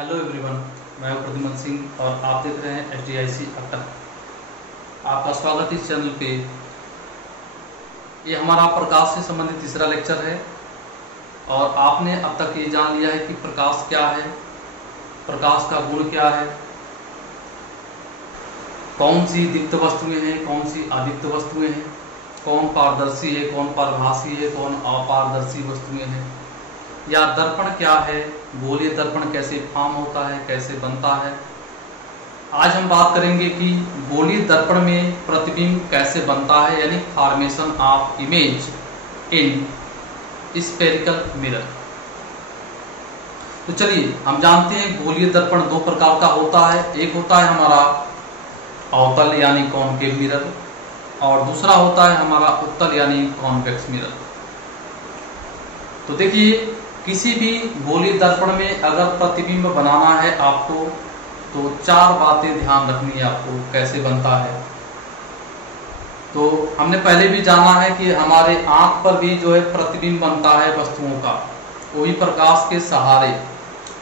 Hello everyone, मैं हूं प्रद्युमन सिंह और आप देख रहे हैं SDIC अब तक। आपका स्वागत इस चैनल पे। ये हमारा प्रकाश से संबंधित तीसरा लेक्चर है और आपने अब तक ये जान लिया है कि प्रकाश क्या है, प्रकाश का गुण क्या है, कौन सी दीप्त वस्तुएं हैं, कौन सी अदीप्त वस्तुएं हैं, कौन पारदर्शी है, कौन पारभासी है, कौन अपारदर्शी वस्तुएं हैं, या दर्पण क्या है, गोलीय दर्पण कैसे फॉर्म होता है, कैसे बनता है। आज हम बात करेंगे कि गोलीय दर्पण में प्रतिबिंब कैसे बनता है, यानी formation of image in spherical mirror. तो चलिए हम जानते हैं गोलीय दर्पण दो प्रकार का होता है। एक होता है हमारा अवतल यानी कॉनकेव मिरर और दूसरा होता है हमारा उत्तल यानी कॉन्वेक्स मिरर। तो देखिए, किसी भी गोलीय दर्पण में अगर प्रतिबिंब बनाना है आपको तो चार बातें ध्यान रखनी है आपको कैसे बनता है। तो हमने पहले भी जाना है कि हमारे आंख पर भी जो है प्रतिबिंब बनता है वस्तुओं का, वही प्रकाश के सहारे,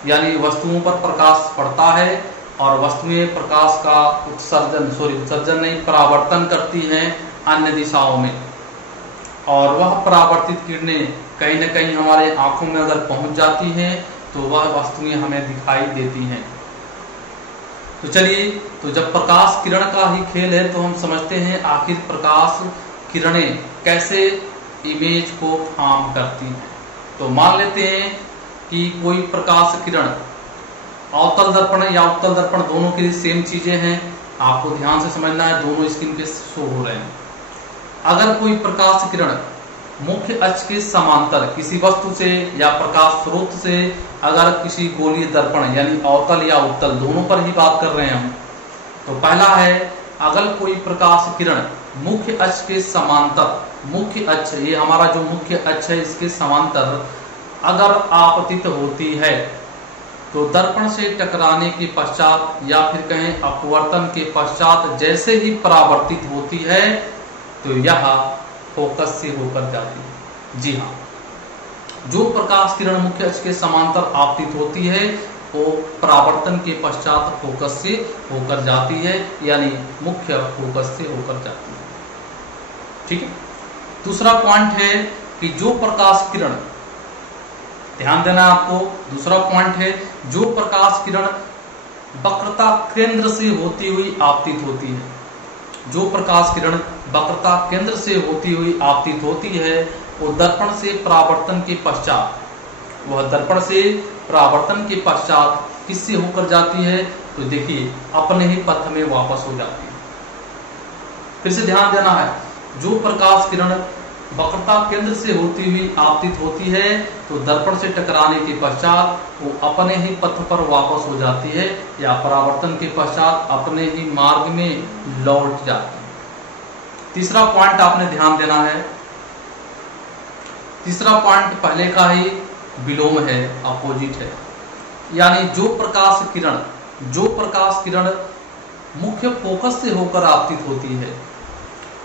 यानी वस्तुओं पर प्रकाश पड़ता है और वस्तुएं प्रकाश का उत्सर्जन नहीं, परावर्तन करती हैं अन्य दिशाओं में, और वह परावर्तित किरणें कहीं न कहीं हमारे आंखों में अगर पहुंच जाती हैं तो वह वस्तुएं हमें दिखाई देती हैं। तो चलिए, तो जब प्रकाश किरण का ही खेल है तो हम समझते हैं आखिर प्रकाश किरणें कैसे इमेज को फॉर्म करती हैं। तो मान लेते हैं कि कोई प्रकाश किरण अवतल दर्पण या उत्तल दर्पण दोनों की सेम चीजें हैं, आपको ध्यान से समझना है, दोनों स्क्रीन पे शो हो रहे हैं। अगर कोई प्रकाश किरण मुख्य अक्ष के समांतर किसी वस्तु से या प्रकाश स्रोत से, अगर किसी गोलीय दर्पण यानी अवतल या उत्तल दोनों पर ही बात कर रहे हैं हम, तो पहला है अगर कोई प्रकाश किरण मुख्य अक्ष के समांतर, मुख्य अक्ष ये हमारा जो मुख्य अक्ष है इसके समांतर अगर आपतित होती है तो दर्पण से टकराने के पश्चात या फिर कहें अपवर्तन के पश्चात जैसे ही परावर्तित होती है तो यह फोकस से होकर जाती है। जी हाँ, जो प्रकाश किरण मुख्य अक्ष के समांतर आपतित होती है वो परावर्तन के पश्चात फोकस से होकर जाती है, यानी मुख्य फोकस से होकर जाती है। ठीक है। दूसरा पॉइंट है कि जो प्रकाश किरण, ध्यान देना आपको, दूसरा पॉइंट है जो प्रकाश किरण वक्रता केंद्र से होती हुई आपतित होती है, जो प्रकाश किरण वक्रता केंद्र से होती हुई आपतित होती है वो दर्पण से परावर्तन के पश्चात, वह दर्पण से परावर्तन के पश्चात किससे होकर जाती है, तो देखिए अपने ही पथ में वापस हो जाती है। फिर से ध्यान देना है, जो प्रकाश किरण वक्रता केंद्र से होती हुई आपतित होती है तो दर्पण से टकराने के पश्चात वो अपने ही पथ पर वापस हो जाती है या परावर्तन के पश्चात अपने ही मार्ग में लौट जाती है। तीसरा पॉइंट आपने ध्यान देना है, तीसरा पॉइंट पहले का ही विलोम है, अपोजिट है, यानी जो प्रकाश किरण मुख्य फोकस से होकर आपतित होती है,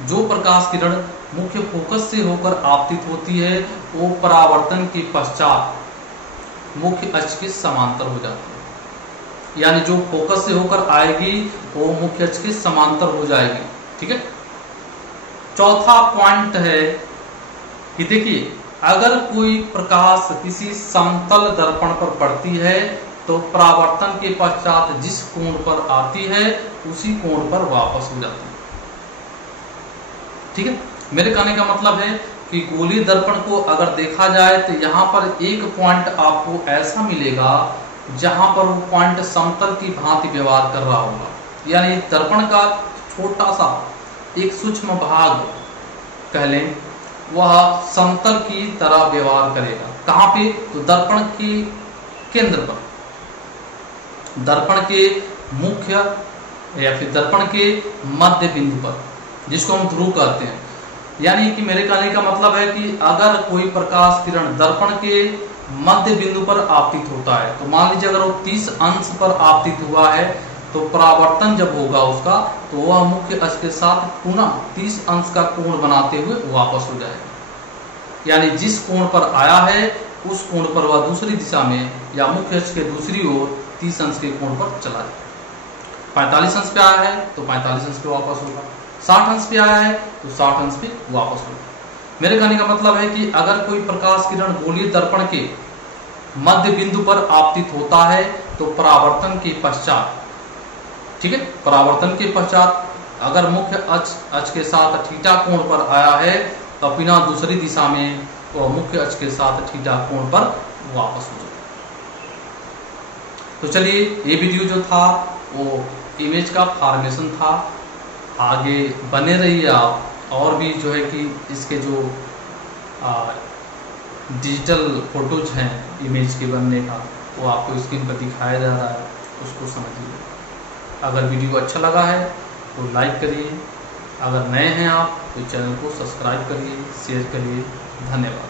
जो प्रकाश किरण मुख्य फोकस से होकर आपतित होती है वो परावर्तन के पश्चात मुख्य अक्ष के समांतर हो जाती है, यानी जो फोकस से होकर आएगी वो मुख्य अक्ष के समांतर हो जाएगी। ठीक है। चौथा पॉइंट है कि देखिए, अगर कोई प्रकाश किसी समतल दर्पण पर पड़ती है तो परावर्तन के पश्चात जिस कोण पर आती है उसी कोण पर वापस हो जाती है। ठीक है। मेरे कहने का मतलब है कि गोलीय दर्पण को अगर देखा जाए तो यहाँ पर एक पॉइंट आपको ऐसा मिलेगा जहां पर वो पॉइंट समतल की भांति व्यवहार कर रहा होगा, यानी दर्पण का छोटा सा एक सूक्ष्म भाग कह लें वह समतल की तरह व्यवहार करेगा। कहां पे, तो दर्पण के केंद्र पर, दर्पण के मुख्य या फिर दर्पण के मध्य बिंदु पर, जिसको हम ध्रुव कहते हैं। यानी कि मेरे कहने का मतलब है कि अगर कोई प्रकाश किरण दर्पण के मध्य बिंदु पर आपतित होता है तो मान लीजिए अगर वो 30 अंश पर आपतित हुआ है तो परावर्तन जब होगा उसका तो वह मुख्य अक्ष के साथ पुनः 30 अंश का कोण बनाते हुए वापस हो जाएगा, यानी जिस कोण पर आया है उस कोण पर वह दूसरी दिशा में या मुख्य अक्ष के दूसरी ओर 30 अंश के कोण पर चला जाए। 45 अंश पे आया है तो 45 अंश पे वापस होगा, 60 अंश पे आया है तो 60 अंश पे वापस होगा। मेरे कहने का मतलब है कि अगर कोई प्रकाश किरण गोलीय दर्पण के मध्य बिंदु पर आपतित होता है तो परावर्तन के पश्चात, ठीक है, परावर्तन के पश्चात अगर मुख्य अक्ष के साथ थीटा कोण पर आया है तो बिना दूसरी दिशा में वो मुख्य अक्ष के साथ थीटा कोण पर वापस हो जाए। तो चलिए, ये वीडियो जो था वो इमेज का फॉर्मेशन था। आगे बने रहिए आप, और भी जो है कि इसके जो डिजिटल फोटोज हैं इमेज के बनने का, वो आपको स्क्रीन पर दिखाया जा रहा है, उसको समझिए। अगर वीडियो अच्छा लगा है तो लाइक करिए, अगर नए हैं आप तो चैनल को सब्सक्राइब करिए, शेयर करिए। धन्यवाद।